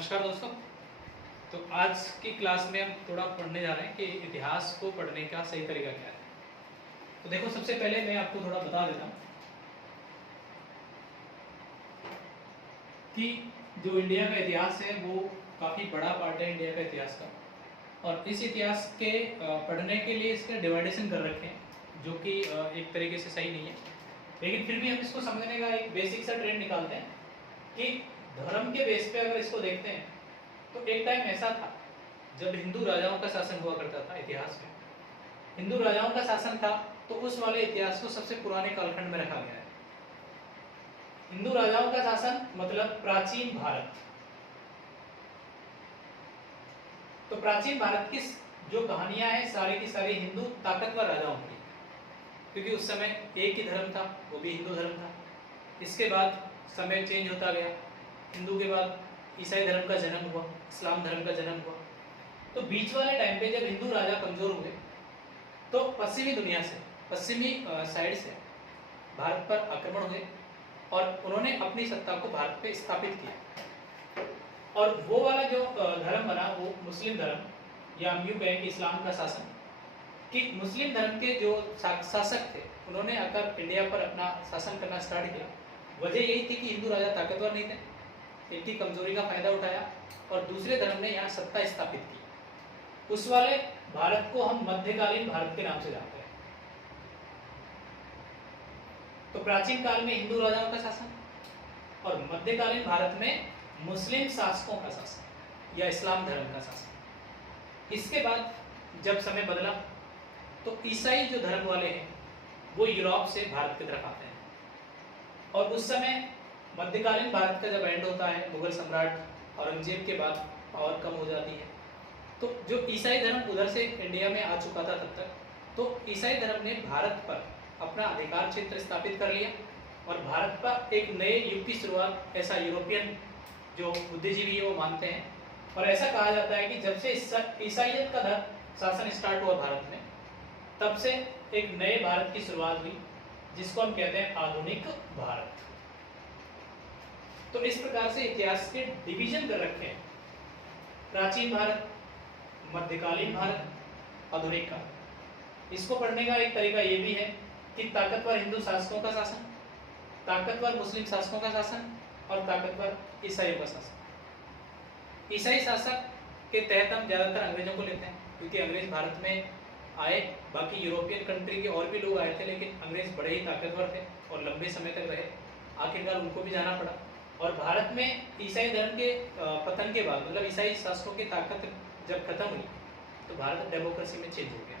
नमस्कार दोस्तों। तो आज की क्लास में हम थोड़ा पढ़ने जा रहे हैं कि इतिहास को पढ़ने का सही तरीका क्या है। तो देखो, सबसे पहले मैं आपको थोड़ा बता देता हूँ कि जो इंडिया का इतिहास है वो काफ़ी बड़ा पार्ट है इंडिया का इतिहास का, और इस इतिहास के पढ़ने के लिए इसके डिवाइडेशन कर रखे हैं जो कि एक तरीके से सही नहीं है, लेकिन फिर भी हम इसको समझने का एक बेसिक सा ट्रेंड निकालते हैं कि धर्म के बेस पे अगर इसको देखते हैं तो एक टाइम ऐसा था जब हिंदू राजाओं का शासन हुआ करता था। इतिहास में हिंदू राजाओं का शासन था, तो उस वाले इतिहास को सबसे पुराने कालखंड में रखा गया है। हिंदू राजाओं का शासन मतलब प्राचीन भारत। तो प्राचीन भारत की जो कहानियां हैं सारी की सारी हिंदू ताकतवर राजाओं की, क्योंकि उस समय एक ही धर्म था, वो भी हिंदू धर्म था। इसके बाद समय चेंज होता गया, हिंदू के बाद ईसाई धर्म का जन्म हुआ, इस्लाम धर्म का जन्म हुआ। तो बीच वाले टाइम पे जब हिंदू राजा कमजोर हुए तो पश्चिमी दुनिया से, पश्चिमी साइड से भारत पर आक्रमण हुए और उन्होंने अपनी सत्ता को भारत पे स्थापित किया। और वो वाला जो धर्म बना वो मुस्लिम धर्म, या हम यूं कहें कि इस्लाम का शासन, कि मुस्लिम धर्म के जो शासक थे उन्होंने आकर इंडिया पर अपना शासन करना स्टार्ट किया। वजह यही थी कि हिंदू राजा ताकतवर नहीं थे, इनकी कमजोरी का फायदा उठाया और दूसरे धर्म ने यहाँ सत्ता स्थापित की। उस वाले भारत को हम मध्यकालीन भारत के नाम से जानते हैं। तो प्राचीन काल में हिंदू राजाओं का शासन और मध्यकालीन भारत में मुस्लिम शासकों का शासन या इस्लाम धर्म का शासन। इसके बाद जब समय बदला तो ईसाई जो धर्म वाले हैं वो यूरोप से भारत की तरफ आते हैं, और उस समय मध्यकालीन भारत का जब एंड होता है, मुगल सम्राट औरंगजेब के बाद पावर कम हो जाती है, तो जो ईसाई धर्म उधर से इंडिया में आ चुका था तब तक, तो ईसाई धर्म ने भारत पर अपना अधिकार क्षेत्र स्थापित कर लिया और भारत पर एक नए युग की शुरुआत, ऐसा यूरोपियन जो बुद्धिजीवी है वो मानते हैं। और ऐसा कहा जाता है कि जब से ईसाइयत का शासन स्टार्ट हुआ भारत में, तब से एक नए भारत की शुरुआत हुई जिसको हम कहते हैं आधुनिक भारत। तो इस प्रकार से इतिहास के डिवीजन कर रखे हैं, प्राचीन भारत, मध्यकालीन भारत, आधुनिक काल। इसको पढ़ने का एक तरीका ये भी है कि ताकतवर हिंदू शासकों का शासन, ताकतवर मुस्लिम शासकों का शासन और ताकतवर ईसाइयों का शासन। ईसाई शासक के तहत हम ज्यादातर अंग्रेजों को लेते हैं, क्योंकि अंग्रेज भारत में आए, बाकी यूरोपियन कंट्री के और भी लोग आए थे, लेकिन अंग्रेज बड़े ही ताकतवर थे और लंबे समय तक रहे, आखिरकार उनको भी जाना पड़ा। और भारत में ईसाई धर्म के पतन के बाद, मतलब ईसाई शासकों की ताकत जब खत्म हुई तो भारत डेमोक्रेसी में चेंज हो गया।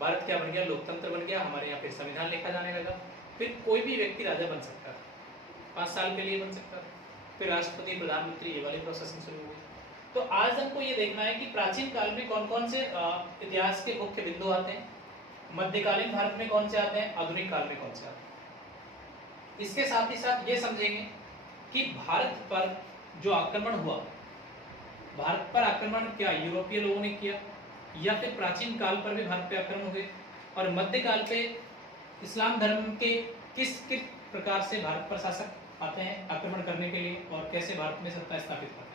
भारत क्या बन गया? लोकतंत्र बन गया। हमारे यहाँ फिर संविधान लिखा जाने लगा। फिर कोई भी व्यक्ति राजा बन सकता था, 5 साल के लिए बन सकता था। फिर राष्ट्रपति, प्रधानमंत्री, ये वाली प्रोसेसिंग शुरू हुई। तो आज हमको ये देखना है कि प्राचीन काल में कौन कौन से इतिहास के मुख्य बिंदु आते हैं, मध्यकालीन भारत में कौन से आते हैं, आधुनिक काल में कौन से आते हैं। इसके साथ ही साथ ये समझेंगे कि भारत पर जो आक्रमण हुआ, भारत पर आक्रमण क्या यूरोपीय लोगों ने किया या फिर प्राचीन काल पर भी भारत पे आक्रमण हुए, और मध्यकाल पे इस्लाम धर्म के किस किस प्रकार से भारत पर शासक आते हैं आक्रमण करने के लिए, और कैसे भारत में सत्ता स्थापित करते हैं।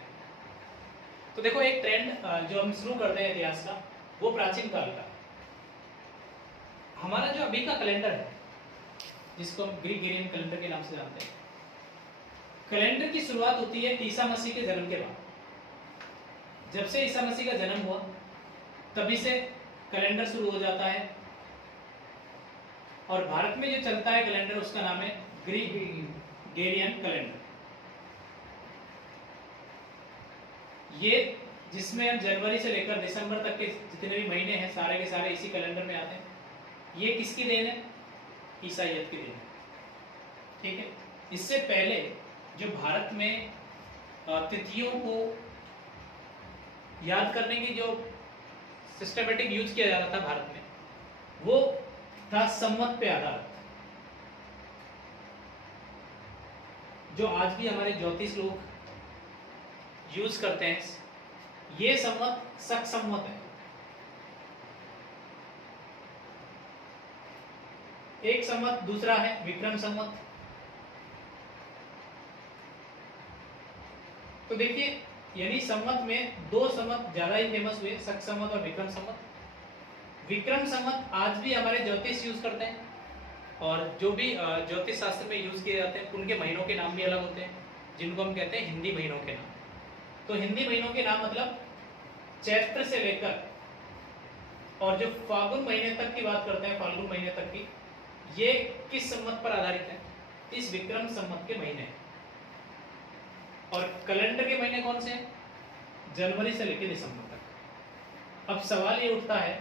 तो देखो, एक ट्रेंड जो हम शुरू करते हैं इतिहास का, वो प्राचीन काल का। हमारा जो अभी का कैलेंडर है, जिसको हम ग्रीगोरियन कैलेंडर के नाम से जानते हैं, कैलेंडर की शुरुआत होती है ईसा मसीह के जन्म के बाद। जब से ईसा मसीह का जन्म हुआ तभी से कैलेंडर शुरू हो जाता है, और भारत में जो चलता है कैलेंडर उसका नाम है ग्रीगोरियन कैलेंडर। ये जिसमें हम जनवरी से लेकर दिसंबर तक के जितने भी महीने हैं सारे के सारे इसी कैलेंडर में आते हैं। ये किसकी देन है? ईसाइयत की देन है। ठीक है। इससे पहले जो भारत में तिथियों को याद करने की जो सिस्टमेटिक यूज किया जा रहा था भारत में, वो था संवत पे आधारित। जो आज भी हमारे ज्योतिष लोग यूज करते हैं, ये संवत शक संवत है। एक संवत, दूसरा है विक्रम संवत। तो देखिए, यानी संवत में दो संवत ज्यादा ही फेमस हुए, शक संवत और विक्रम संवत। विक्रम संवत आज भी हमारे ज्योतिष यूज करते हैं, और जो भी ज्योतिष शास्त्र में यूज किए जाते हैं उनके महीनों के नाम भी अलग होते हैं, जिनको हम कहते हैं हिंदी महीनों के नाम। तो हिंदी महीनों के नाम मतलब चैत्र से लेकर और जो फाल्गुन महीने तक की बात करते हैं, फाल्गुन महीने तक की, ये किस संवत पर आधारित है? इस विक्रम संवत के महीने। और कैलेंडर के महीने कौन से हैं? जनवरी से लेकर दिसंबर तक। अब सवाल ये उठता है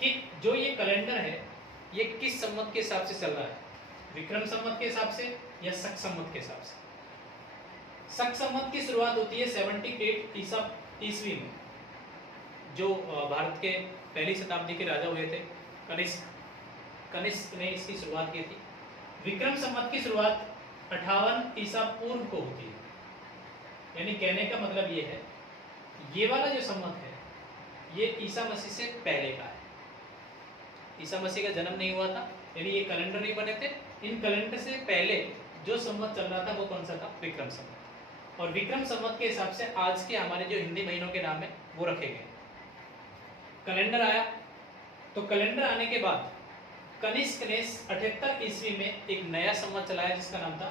कि जो ये कैलेंडर है ये किस संवत के हिसाब से चल रहा है? विक्रम संवत के हिसाब से या शक संवत के हिसाब से? शक संवत की शुरुआत होती है 78 ईस्वी में, जो भारत के पहली शताब्दी के राजा हुए थे कनिष्क ने इसकी शुरुआत की थी। विक्रम संवत की शुरुआत 58 ईसा पूर्व को होती है। यानी कहने का मतलब ये है, ये वाला जो संवत है ये ईसा मसीह से पहले का है। ईसा मसीह का जन्म नहीं हुआ था, यानी ये कैलेंडर नहीं बने थे। इन कैलेंडर से पहले जो संवत चल रहा था वो कौन सा था? विक्रम संवत। और विक्रम संवत के हिसाब से आज के हमारे जो हिंदी महीनों के नाम है वो रखे गए। कैलेंडर आया, तो कैलेंडर आने के बाद कनिष्क ने 78 ईस्वी में एक नया संवत चलाया जिसका नाम था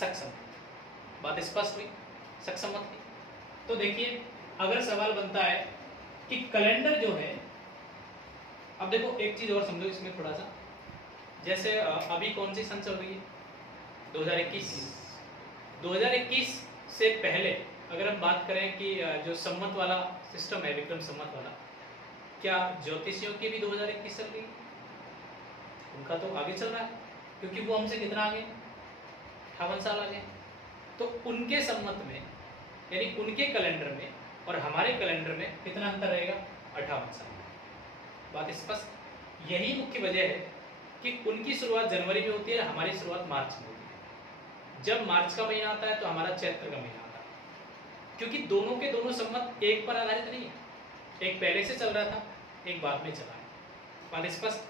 शक संवत। बात स्पष्ट हुई शक संवत की। तो देखिए, अगर सवाल बनता है कि कैलेंडर जो है, अब देखो एक चीज और समझो इसमें थोड़ा सा, जैसे अभी कौन सी सन चल रही है? 2021। 2021 से पहले अगर हम बात करें कि जो संवत वाला सिस्टम है, विक्रम संवत वाला, क्या ज्योतिषियों की भी 2021 चल रही है? उनका तो आगे चल रहा है, क्योंकि वो हमसे कितना आगे? 58 साल आगे। तो उनके संवत में, यानी उनके कैलेंडर में और हमारे कैलेंडर में कितना अंतर रहेगा? 58 साल। बात स्पष्ट। यही मुख्य वजह है कि उनकी शुरुआत जनवरी में होती है, हमारी शुरुआत मार्च में होती है। जब मार्च का महीना आता है तो हमारा चैत्र का महीना आता है, क्योंकि दोनों के दोनों संवत एक पर आधारित नहीं है। एक पहले से चल रहा था, एक बाद में चला है। बात स्पष्ट।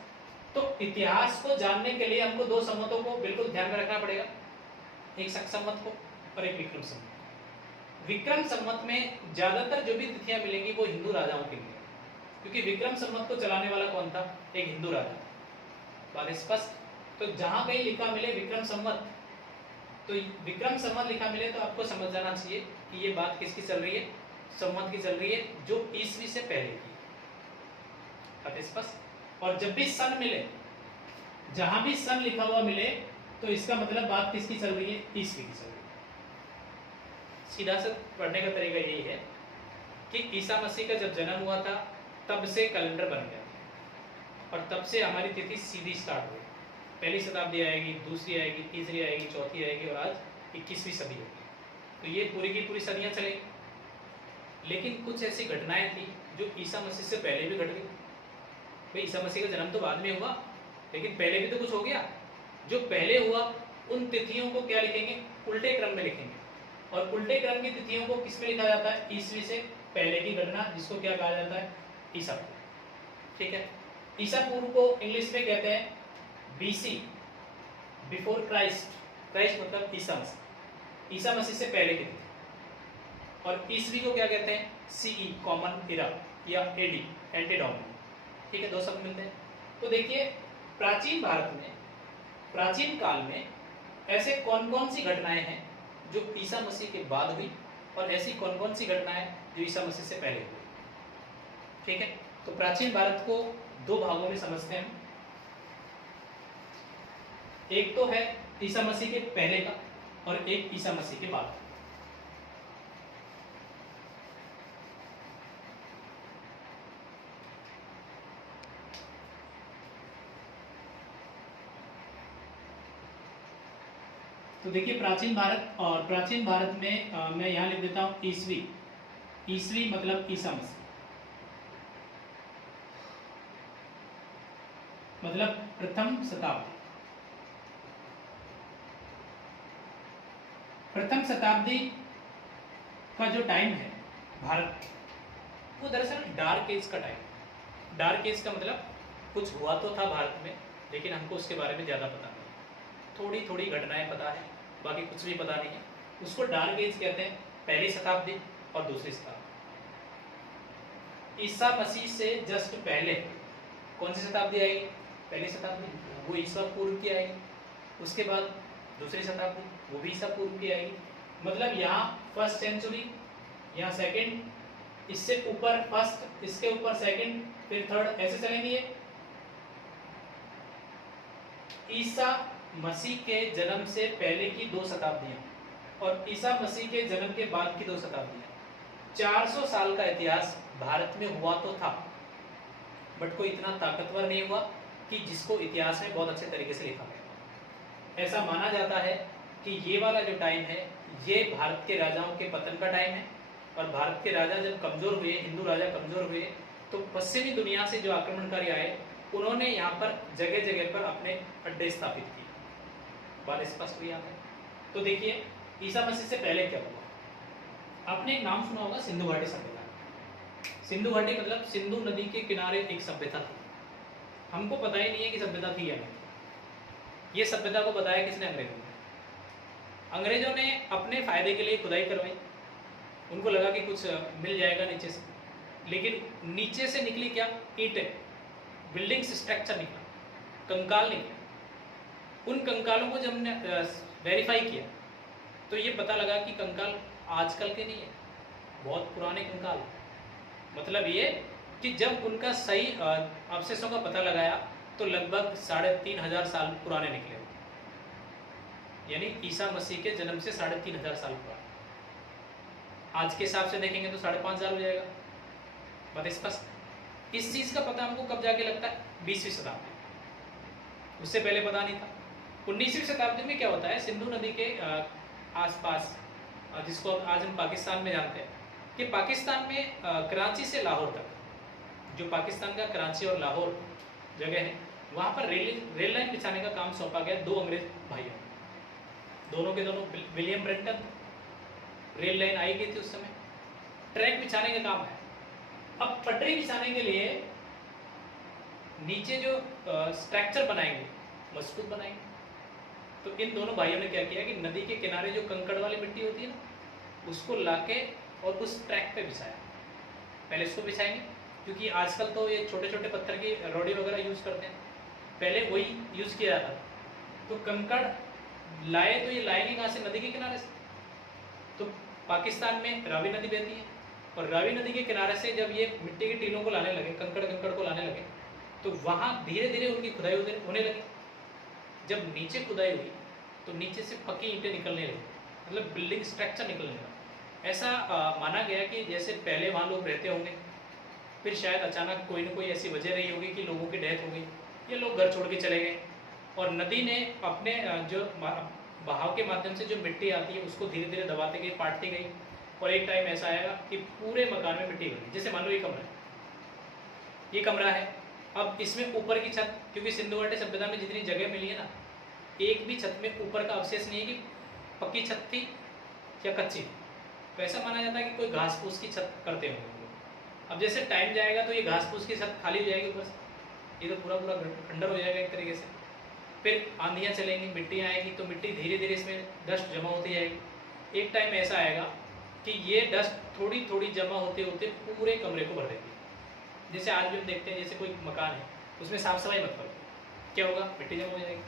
तो इतिहास को जानने के लिए हमको दो संवतों को बिल्कुल ध्यान में रखना पड़ेगा, एक शक संवत को और एक विक्रम संवत। विक्रम संवत में ज्यादातर जो भी तिथियां मिलेंगी वो हिंदू राजाओं की मिलेंगी, क्योंकि विक्रम संवत को चलाने वाला कौन था? एक हिंदू राजा। बात स्पष्ट। तो जहां कहीं लिखा मिले विक्रम संवत, तो विक्रम संवत लिखा मिले तो आपको समझ जाना चाहिए कि ये बात किसकी चल रही है? संवत की चल रही है, जो ईस्वी से पहले की। बात स्पष्ट। और जब भी सन मिले, जहां भी सन लिखा हुआ मिले, तो इसका मतलब बात किसकी चल रही है? ईस्वी की चल रही है। सीधा सा पढ़ने का तरीका यही है कि ईसा मसीह का जब जन्म हुआ था तब से कैलेंडर बन गया और तब से हमारी तिथि सीधी स्टार्ट हुई। पहली शताब्दी आएगी, दूसरी आएगी, तीसरी आएगी, चौथी आएगी और आज 21वीं सदी होगी। तो ये पूरी की पूरी सदियां चलेगी। लेकिन कुछ ऐसी घटनाएं थी जो ईसा मसीह से पहले भी घट गई। भाई ईसा मसीह का जन्म तो बाद में हुआ, लेकिन पहले भी तो कुछ हो गया। जो पहले हुआ उन तिथियों को क्या लिखेंगे? उल्टे क्रम में लिखेंगे। और उल्टे क्रम की तिथियों को किसमें लिखा जाता है? ईस्वी से पहले की घटना, जिसको क्या कहा जाता है? ईसा पूर्व। ठीक है। ईसा पूर्व को इंग्लिश में कहते हैं बीसी, बिफोर क्राइस्ट। क्राइस्ट मतलब ईसा मसीह, ईसा मसीह से पहले की तिथि। और ईस्वी को क्या कहते हैं? सीई, कॉमन इरा, या एडी, एंटी डोमिनी। ठीक है, दो शब्द मिलते हैं। तो देखिए, प्राचीन भारत में, प्राचीन काल में ऐसे कौन कौन सी घटनाएं हैं जो ईसा मसीह के बाद हुई, और ऐसी कौन कौन सी घटनाएं जो ईसा मसीह से पहले हुई। ठीक है। तो प्राचीन भारत को दो भागों में समझते हैं। एक तो है ईसा मसीह के पहले का और एक ईसा मसीह के बाद। तो देखिए, प्राचीन भारत, और प्राचीन भारत में मैं यहां लिख देता हूं ईस्वी। ईस्वी मतलब ईसा मसीह, मतलब प्रथम शताब्दी। प्रथम शताब्दी का जो टाइम है भारत, वो दरअसल डार्क एज का टाइम। डार्क एज का मतलब कुछ हुआ तो था भारत में, लेकिन हमको उसके बारे में ज़्यादा पता नहीं। थोड़ी थोड़ी घटनाएं पता है, बाकी कुछ भी पता नहीं है। उसको डार्क एज कहते हैं। पहली शताब्दी और दूसरी शताब्दी। ईसा मसीह से जस्ट पहले कौन सी शताब्दी आएगी? पहली शताब्दी, वो ईसा पूर्व की आएगी। उसके बाद दूसरी शताब्दी, वो भी ईसा पूर्व की आएगी। मतलब यहाँ फर्स्ट सेंचुरी, यहाँ सेकंड, इससे ऊपर फर्स्ट, इसके ऊपर सेकंड, फिर थर्ड, ऐसे चलेंगे ये। ईसा मसीह के जन्म से पहले की 2 शताब्दियां और ईसा मसीह के जन्म के बाद की 2 शताब्दियां, 400 साल का इतिहास भारत में हुआ तो था, बट कोई इतना ताकतवर नहीं हुआ कि जिसको इतिहास में बहुत अच्छे तरीके से लिखा गया। ऐसा माना जाता है कि ये वाला जो टाइम है ये भारत के राजाओं के पतन का टाइम है, और भारत के राजा जब कमजोर हुए, हिंदू राजा कमजोर हुए, तो पश्चिमी दुनिया से जो आक्रमणकारी आए उन्होंने यहाँ पर जगह जगह पर अपने अड्डे स्थापित किए। बात स्पष्ट हुई यहाँ पे। तो देखिए ईसा मसीह से पहले क्या हुआ। आपने एक नाम सुना होगा, सिंधु घाटी सभ्यता। सिंधु घाटी मतलब सिंधु नदी के किनारे एक सभ्यता थी। हमको पता ही नहीं है कि सभ्यता थी या नहीं। ये सभ्यता को बताया किसने? अंग्रेजों ने। अंग्रेजों ने अपने फायदे के लिए खुदाई करवाई। उनको लगा कि कुछ मिल जाएगा नीचे से, लेकिन नीचे से निकली क्या? ईंटें, बिल्डिंग्स स्ट्रक्चर निकला, कंकाल निकले। उन कंकालों को जब हमने वेरीफाई किया तो ये पता लगा कि कंकाल आजकल के नहीं है, बहुत पुराने कंकाल। मतलब ये कि जब उनका सही अवशेषों का पता लगाया तो लगभग 3500 साल पुराने निकले, यानी ईसा मसीह के जन्म से 3500 साल पुराने। आज के हिसाब से देखेंगे तो 5,500 हो जाएगा। बात स्पष्ट। इस चीज का पता हमको कब जाके लगता है? 20वीं शताब्दी। उससे पहले पता नहीं था। 19वीं शताब्दी में क्या होता है, सिंधु नदी के आसपास, जिसको आज हम पाकिस्तान में जानते हैं, कि पाकिस्तान में कराची से लाहौर तक, जो पाकिस्तान का कराची और लाहौर जगह है, वहाँ पर रेल लाइन बिछाने का काम सौंपा गया 2 अंग्रेज भाइयों। दोनों के दोनों विलियम ब्रेंटन। रेल लाइन आई गई थी उस समय, ट्रैक बिछाने का काम है। अब पटरी बिछाने के लिए नीचे जो स्ट्रक्चर बनाएंगे, मजबूत बनाएंगे, तो इन दोनों भाइयों ने क्या किया कि नदी के किनारे जो कंकड़ वाली मिट्टी होती है ना, उसको लाके और उस ट्रैक पे बिछाया। पहले इसको बिछाएंगे, क्योंकि आजकल तो ये छोटे छोटे पत्थर की रोडी वगैरह यूज़ करते हैं, पहले वही यूज़ किया जाता था। तो कंकड़ लाए तो ये लाएंगे कहाँ से? नदी के किनारे से। तो पाकिस्तान में रावी नदी बहती है, और रावी नदी के किनारे से जब ये मिट्टी के टीलों को लाने लगे, कंकड़ को लाने लगे, तो वहाँ धीरे धीरे उनकी खुदाई होने लगी। जब नीचे खुदाई हुई तो नीचे से पक्की ईंटें निकलने लगी, मतलब बिल्डिंग स्ट्रक्चर निकलने लगा। ऐसा माना गया कि जैसे पहले वहाँ लोग रहते होंगे, फिर शायद अचानक कोई ना कोई ऐसी वजह रही होगी कि लोगों की डेथ हो गई, ये लोग घर छोड़ के चले गए, और नदी ने अपने जो बहाव के माध्यम से जो मिट्टी आती है उसको धीरे धीरे दबाते गई, पाटती गई, और एक टाइम ऐसा आएगा कि पूरे मकान में मिट्टी भर। जैसे मान लो ये कमरा है, अब इसमें ऊपर की छत, क्योंकि सिंधु घाटी सभ्यता में जितनी जगह मिली है ना, एक भी छत में ऊपर का अवशेष नहीं है कि पक्की छत थी या कच्ची। तो ऐसा माना जाता है कि कोई घास फूस की छत करते होंगे। अब जैसे टाइम जाएगा तो ये घास फूस की छत खाली हो जाएगी ऊपर से, ये तो पूरा खंडर हो जाएगा एक तरीके से। फिर आंधियाँ चलेंगी, मिट्टी आएगी, तो मिट्टी धीरे धीरे इसमें डस्ट जमा होती जाएगी। एक टाइम ऐसा आएगा कि ये डस्ट थोड़ी थोड़ी जमा होते होते पूरे कमरे को भर देगी। जैसे आज भी हम देखते हैं, जैसे कोई मकान है उसमें साफ सफाई मत करो, क्या होगा? मिट्टी जमा हो जाएगी।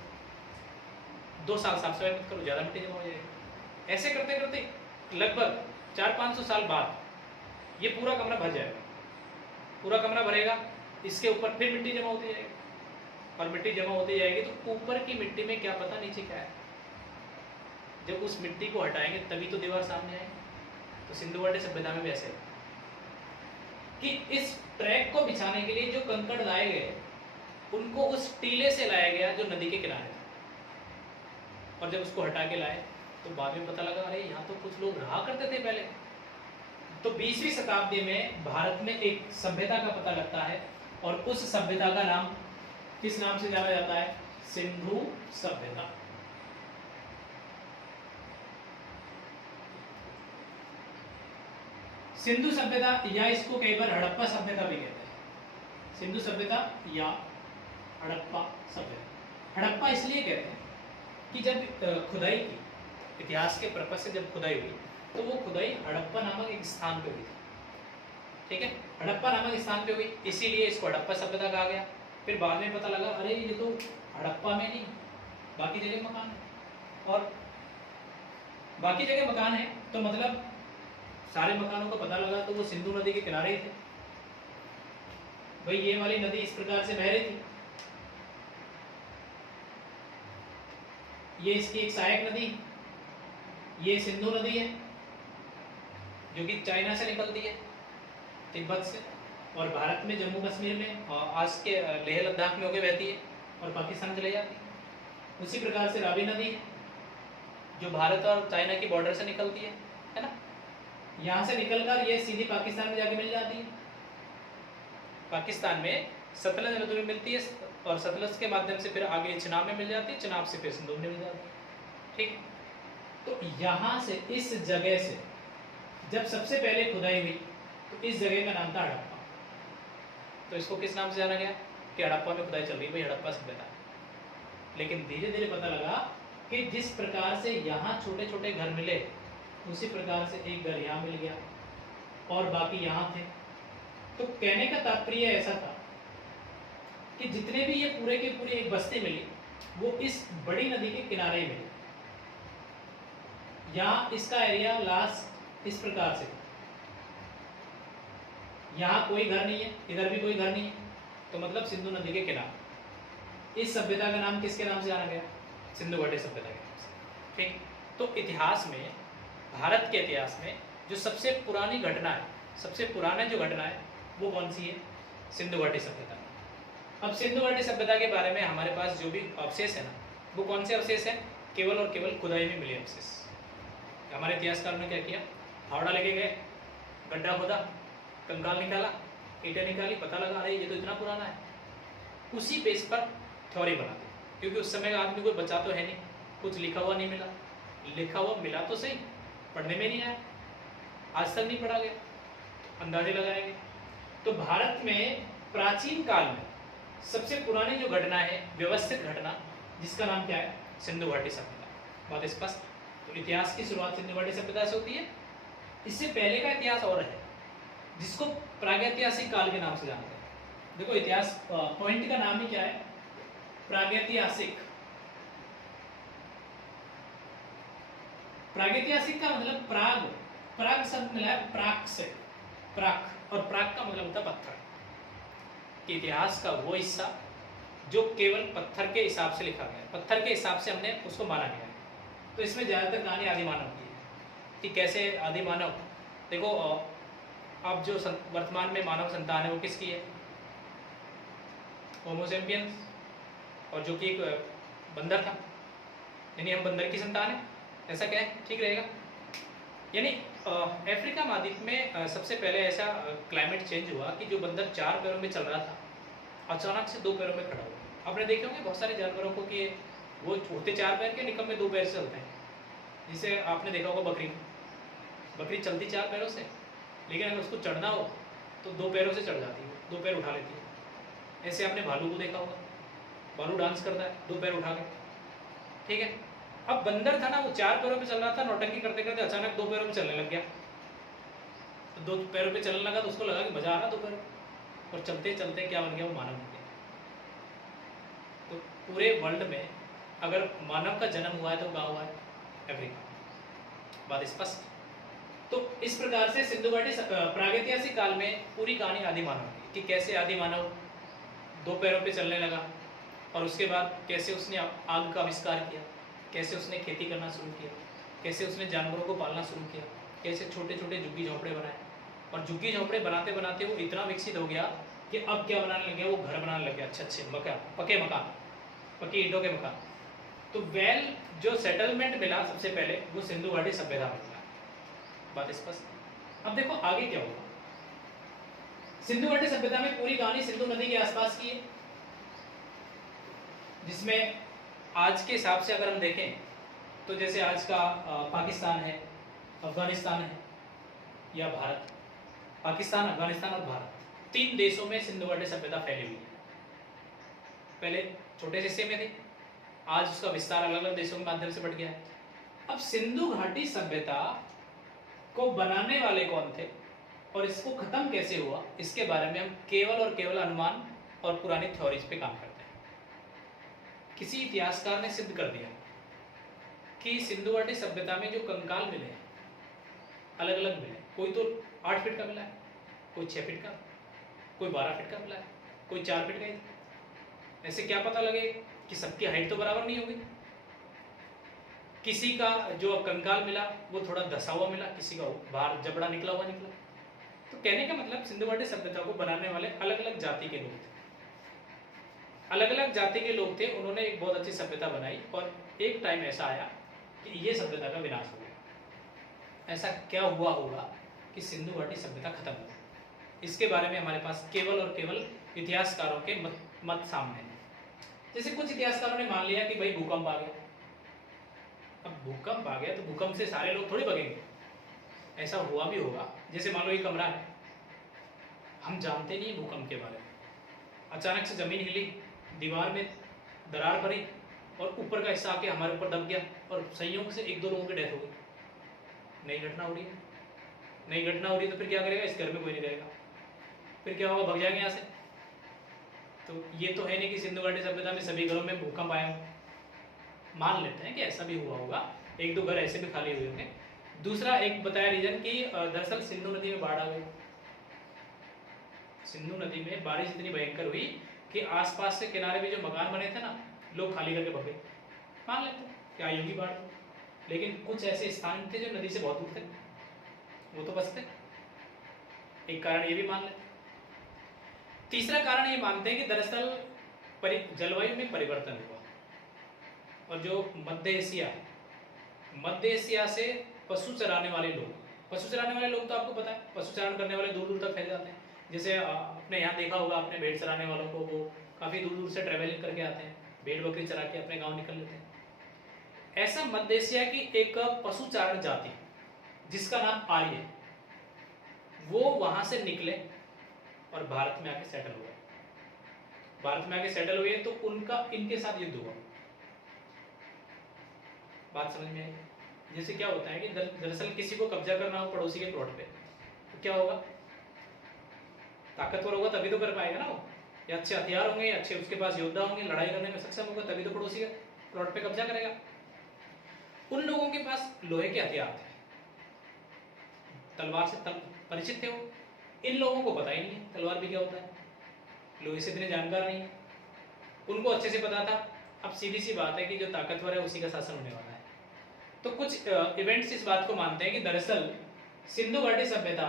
2 साल साफ सफाई मत करो, ज़्यादा मिट्टी जमा हो जाएगी। ऐसे करते करते लगभग 400-500 साल बाद ये पूरा कमरा भर जाएगा। पूरा कमरा भरेगा, इसके ऊपर फिर मिट्टी जमा होती जाएगी, और मिट्टी जमा होती जाएगी तो ऊपर की मिट्टी में क्या पता नीचे क्या है। जब उस मिट्टी को हटाएंगे तभी तो दीवार सामने आएगी। तो सिंधु घाटी सभ्यता में भी ऐसे कि इस ट्रैक को बिछाने के लिए जो कंकड़ लाए गए उनको उस टीले से लाया गया जो नदी के किनारे था, और जब उसको हटा के लाए तो बाद में पता लगा अरे यहाँ तो कुछ लोग रहा करते थे पहले। तो 20वीं शताब्दी में भारत में एक सभ्यता का पता लगता है, और उस सभ्यता का नाम किस नाम से जाना जाता है? सिंधु सभ्यता। सिंधु सभ्यता, या इसको कई बार हड़प्पा सभ्यता भी कहते हैं। सिंधु सभ्यता या हड़प्पा सभ्यता। हड़प्पा इसलिए कहते हैं कि जब खुदाई की, इतिहास के पर्पज से जब खुदाई हुई तो वो खुदाई हड़प्पा नामक एक स्थान पे हुई थी। ठीक है, हड़प्पा नामक स्थान पे हुई, इसीलिए इसको हड़प्पा सभ्यता कहा गया। फिर बाद में पता लगा अरे ये तो हड़प्पा में नहीं, बाकी जगह मकान है, और बाकी जगह मकान है तो मतलब सारे मकानों को पता लगा तो वो सिंधु नदी के किनारे ही थे। भाई ये वाली नदी इस प्रकार से बह रही थी, ये इसकी एक सहायक नदी, ये सिंधु नदी है जो कि चाइना से निकलती है, तिब्बत से, और भारत में जम्मू कश्मीर में आज के लेह लद्दाख में होकर बहती है और पाकिस्तान चले जाती है। उसी प्रकार से रावी नदी है जो भारत और चाइना की बॉर्डर से निकलती है ना, यहाँ से निकलकर ये सीधी पाकिस्तान में जाके मिल जाती है। पाकिस्तान में सतलज नदी में मिलती है और सतलज के माध्यम से फिर आगे चिनाब में मिल जाती है, चिनाब से फिर सिंधु में मिल जाती है। ठीक, तो यहाँ से इस जगह से जब सबसे पहले खुदाई हुई तो इस जगह का नाम था हड़प्पा। तो इसको किस नाम से जाना गया कि हड़प्पा में खुदाई चल रही है, भाई हड़प्पा सभ्यता। लेकिन धीरे धीरे पता लगा कि जिस प्रकार से यहाँ छोटे छोटे घर मिले उसी प्रकार से एक घर यहाँ मिल गया और बाकी यहाँ थे। तो कहने का तात्पर्य ऐसा था कि जितने भी ये पूरे के पूरे एक बस्ती मिली वो इस बड़ी नदी के किनारे ही मिली। यहाँ इसका एरिया लास्ट इस प्रकार से, यहाँ कोई घर नहीं है, इधर भी कोई घर नहीं है, तो मतलब सिंधु नदी के किनारे। इस सभ्यता का नाम किसके नाम से जाना गया? सिंधु घाटी सभ्यता के नाम से। ठीक, तो इतिहास में, भारत के इतिहास में जो सबसे पुरानी घटना है, सबसे पुराना जो घटना है वो कौन सी है? सिंधु घाटी सभ्यता। अब सिंधु घाटी सभ्यता के बारे में हमारे पास जो भी अवशेष है ना, वो कौन से अवशेष है? केवल और केवल खुदाई में मिले अवशेष। हमारे इतिहासकारों ने क्या किया? हावड़ा लेके गए, गड्ढा खोदा, कंकाल निकाला, ईंटें निकाली, पता लगा अरे ये तो इतना पुराना है। उसी बेस पर थ्योरी बनाते, क्योंकि उस समय का आदमी कोई बचा तो है नहीं, कुछ लिखा हुआ नहीं मिला, लिखा हुआ मिला तो सही, पढ़ने में नहीं आया, आज तक नहीं पढ़ा गया, अंदाजे लगाएंगे। तो भारत में प्राचीन काल में सबसे पुरानी जो घटना है, व्यवस्थित घटना, जिसका नाम क्या है? सिंधु घाटी सभ्यता। बात स्पष्ट। तो इतिहास की शुरुआत सिंधु घाटी सभ्यता से होती है। इससे पहले का इतिहास और है जिसको प्रागैतिहासिक काल के नाम से जानते हैं। देखो इतिहास पॉइंट का नाम ही क्या है? प्रागैतिहासिक। प्रागैतिहासिक का मतलब प्राग, प्राग शब्द मिला है प्राक से, प्राक, और प्राक का मतलब होता है पत्थर। कि इतिहास का वो हिस्सा जो केवल पत्थर के हिसाब से लिखा गया है, पत्थर के हिसाब से हमने उसको माना गया है। तो इसमें ज्यादातर कहानी आदि मानव की है कि कैसे आदि मानव। देखो अब जो वर्तमान में मानव संतान है वो किसकी है? होमो सैपियंस, और जो कि एक बंदर था, यानी हम बंदर की संतान है, ऐसा क्या है? ठीक रहेगा। यानी अफ्रीका महाद्वीप में सबसे पहले ऐसा क्लाइमेट चेंज हुआ कि जो बंदर 4 पैरों में चल रहा था अचानक से 2 पैरों में खड़ा हुआ। आपने देखे होंगे बहुत सारे जानवरों को कि वो होते 4 पैर के, निकम में 2 पैर से चलते हैं। जिसे आपने देखा होगा बकरी, बकरी चलती 4 पैरों से, लेकिन अगर उसको चढ़ना हो तो 2 पैरों से चढ़ जाती है, 2 पैर उठा लेती है। ऐसे आपने भालू को देखा होगा, भालू डांस करता है 2 पैर उठा के। ठीक है, अब बंदर था ना, वो 4 पैरों पे चल रहा था, नौटंकी करते करते अचानक 2 पैरों पे चलने लग गया। तो 2 पैरों पे चलने लगा तो उसको लगा कि मजा आ रहा 2 पैरों, और चलते चलते क्या बन गया? वो मानव बन गया। तो पूरे वर्ल्ड में अगर मानव का जन्म हुआ है तो कहाँ हुआ है? अफ्रीका। बात स्पष्ट। तो इस प्रकार से सिंधु घाटी प्रागैतिहासिक काल में पूरी कहानी आदि मानव की, कि कैसे आदि मानव 2 पैरों पे चलने लगा, और उसके बाद कैसे उसने आग का आविष्कार किया, कैसे उसने खेती करना शुरू किया, कैसे उसने जानवरों को पालना शुरू किया, कैसे छोटे छोटे झुग्गी झोंपड़े बनाए, और झुग्गी झोंपड़े बनाते बनाते वो इतना विकसित हो गया कि अब क्या बनाने लग गया? वो घर बनाने लग गया, अच्छे मकान, पके मकान, पकी ईंटों के मकान। तो वेल जो सेटलमेंट मिला सबसे पहले वो सिंधु घाटी सभ्यता में मिला। बात स्पष्ट। अब देखो आगे क्या होगा। सिंधु घाटी सभ्यता में पूरी कहानी सिंधु नदी के आसपास की है, जिसमें आज के हिसाब से अगर हम देखें तो जैसे आज का पाकिस्तान है, अफगानिस्तान है, या भारत, पाकिस्तान, अफगानिस्तान और भारत, 3 देशों में सिंधु घाटी सभ्यता फैली हुई है। पहले छोटे हिस्से में थी, आज उसका विस्तार अलग अलग देशों के माध्यम से बढ़ गया है। अब सिंधु घाटी सभ्यता को बनाने वाले कौन थे और इसको खत्म कैसे हुआ, इसके बारे में हम केवल और केवल अनुमान और पुरानी थ्योरीज पे काम करते हैं। किसी इतिहासकार ने सिद्ध कर दिया कि सिंधु घाटी सभ्यता में जो कंकाल मिले हैं अलग अलग मिले, कोई तो 8 फीट का मिला है, कोई 6 फीट का, कोई 12 फीट का मिला है, कोई 4 फीट का है। ऐसे क्या पता लगे कि सबकी हाइट तो बराबर नहीं होगी। किसी का जो कंकाल मिला वो थोड़ा धसा हुआ मिला, किसी का बाहर जबड़ा निकला हुआ निकला। तो कहने का मतलब सिंधु घाटी सभ्यता को बनाने वाले अलग अलग जाति के लोग थे, अलग अलग जाति के लोग थे। उन्होंने एक बहुत अच्छी सभ्यता बनाई और एक टाइम ऐसा आया कि ये सभ्यता का विनाश हो गया। ऐसा क्या हुआ होगा कि सिंधु घाटी सभ्यता खत्म हो गई, इसके बारे में हमारे पास केवल और केवल इतिहासकारों के मत सामने हैं। जैसे कुछ इतिहासकारों ने मान लिया कि भाई भूकंप आ गया। अब भूकंप आ गया तो भूकंप से सारे लोग थोड़ी भगेंगे, ऐसा हुआ भी होगा। जैसे मान लो ये कमरा है, हम जानते नहीं भूकंप के बारे में, अचानक से जमीन हिली, दीवार में दरार पड़ी और ऊपर का हिस्सा आके हमारे ऊपर दब गया और संयोग से 1-2 लोगों की डेथ हो गई। नई घटना हो रही है, नई घटना हो रही है तो फिर क्या करेगा, इस घर में कोई नहीं रहेगा, फिर क्या होगा, भग जाएंगे यहाँ से। तो ये तो है नहीं कि सिंधु घाटी सभ्यता में सभी घरों में भूकंप आया। मान लेते हैं कि ऐसा भी हुआ होगा, 1-2 घर ऐसे भी खाली हुए होंगे। दूसरा एक बताया रीजन कि दरअसल सिंधु नदी में बाढ़ आ गई। सिंधु नदी में बारिश इतनी भयंकर हुई कि आसपास से किनारे में जो मकान बने थे ना, लोग खाली करके भगे। मान लेते क्या आई होगी बाढ़, लेकिन कुछ ऐसे स्थान थे जो नदी से बहुत दूर थे, वो तो बचते। एक कारण ये भी मान लेते। तीसरा कारण ये मानते हैं कि दरअसल जलवायु में परिवर्तन हुआ और जो मध्य एशिया से पशु चराने वाले लोग, तो आपको पता है पशु चारण करने वाले दूर दूर तक फैल जाते हैं। जैसे अपने यहाँ देखा होगा आपने भेड़ चराने वालों को, वो काफ़ी दूर दूर से ट्रेवलिंग करके आते हैं, भेड़ बकरी चरा के अपने गांव निकल लेते हैं। ऐसा मध्य एशिया की एक पशु चारण जाति जिसका नाम आर्य है, वो वहां से निकले और भारत में आके सेटल हुए। भारत में आके सेटल हुए तो उनका इनके साथ युद्ध हुआ। बात समझ में आई? जैसे क्या होता है कि दरअसल किसी को कब्जा करना हो पड़ोसी के प्लॉट पे, तो क्या होगा, ताकतवर होगा तभी तो कर पाएगा ना वो, या अच्छे हथियार होंगे, अच्छे उसके पास योद्धा होंगे, लड़ाई करने में सक्षम होगा, तभी तो पड़ोसी के प्लॉट पे कब्जा करेगा। उन लोगों के पास लोहे के हथियार थे, तलवार से परिचित थे वो। इन लोगों को पता ही नहीं है तलवार भी क्या होता है, लोहे से इतने जानकार नहीं है, उनको अच्छे से पता था। अब सीधी सी बात है कि जो ताकतवर है उसी का शासन होने वाला है। तो कुछ इवेंट्स इस बात को मानते हैं कि दरअसल सिंधु घाटी सभ्यता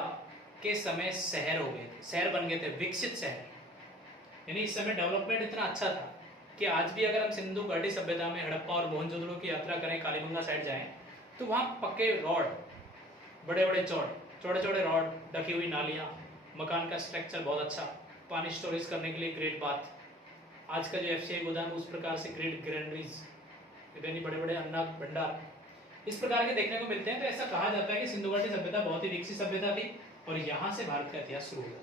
के समय शहर हो गए थे, शहर बन गए थे, विकसित शहर। यानी इस समय डेवलपमेंट इतना अच्छा था कि आज भी अगर हम सिंधु घाटी सभ्यता में हड़प्पा और मोहनजोदड़ो की यात्रा करें, कालीबंगा साइड जाएं, तो वहाँ पक्के रोड, बड़े बड़े चौड़े चौड़े रोड, ढकी हुई नालियाँ, मकान का स्ट्रक्चर बहुत अच्छा, पानी स्टोरेज करने के लिए ग्रेट बाथ, आज का जो FCI गोदाम उस प्रकार से ग्रेट ग्रैंडरीज, यानी बड़े बड़े अन्न भंडार इस प्रकार के देखने को मिलते हैं। तो ऐसा कहा जाता है कि सिंधु घाटी सभ्यता बहुत ही विकसित सभ्यता थी और यहाँ से भारत का इतिहास शुरू हुआ।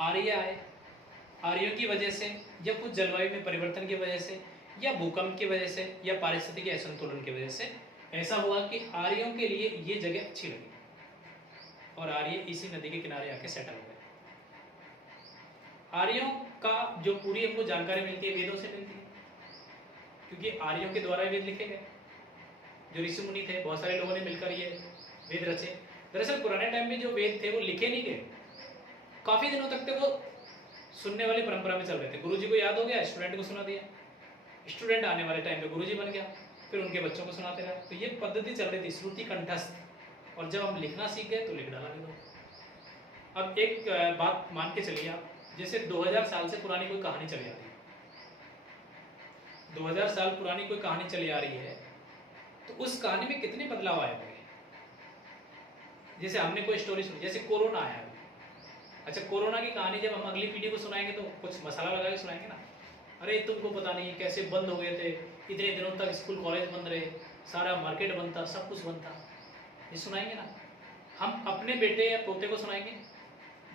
आर्य आए, आर्यों की वजह से या कुछ जलवायु में परिवर्तन की वजह से या भूकंप की वजह से या पारिस्थितिक असंतुलन की वजह से ऐसा हुआ कि आर्यों के लिए ये जगह अच्छी लगी और आर्य इसी नदी के किनारे आके सेटल हो गए। आर्यों का जो पूरी हमको जानकारी मिलती है वेदों से मिलती है, क्योंकि आर्यों के द्वारा वेद लिखे गए। जो ऋषि मुनि थे, बहुत सारे लोगों ने मिलकर ये वेद रचे। दरअसल पुराने टाइम में जो वेद थे वो लिखे नहीं गए, काफी दिनों तक थे वो सुनने वाली परंपरा में चल रहे थे। गुरुजी को याद हो गया, स्टूडेंट को सुना दिया, स्टूडेंट आने वाले टाइम पे गुरुजी बन गया, फिर उनके बच्चों को सुनाते रहे। तो ये पद्धति चल रही थी, श्रुति कंठस्थ। और जब हम लिखना सीख गए तो लिख डाला गया। अब एक बात मान के चलिए आप, जैसे 2000 साल से पुरानी कोई कहानी चली आ रही है, 2000 साल पुरानी कोई कहानी चली आ रही है, तो उस कहानी में कितने बदलाव आए होंगे। जैसे हमने कोई स्टोरी सुनी, जैसे कोरोना आया, अच्छा कोरोना की कहानी जब हम अगली पीढ़ी को सुनाएंगे तो कुछ मसाला लगा के सुनाएंगे ना, अरे तुमको पता नहीं कैसे बंद हो गए थे, इतने दिनों तक स्कूल कॉलेज बंद रहे, सारा मार्केट बंद था, सब कुछ बंद था, ये सुनाएंगे ना। हम अपने बेटे या पोते को सुनाएंगे,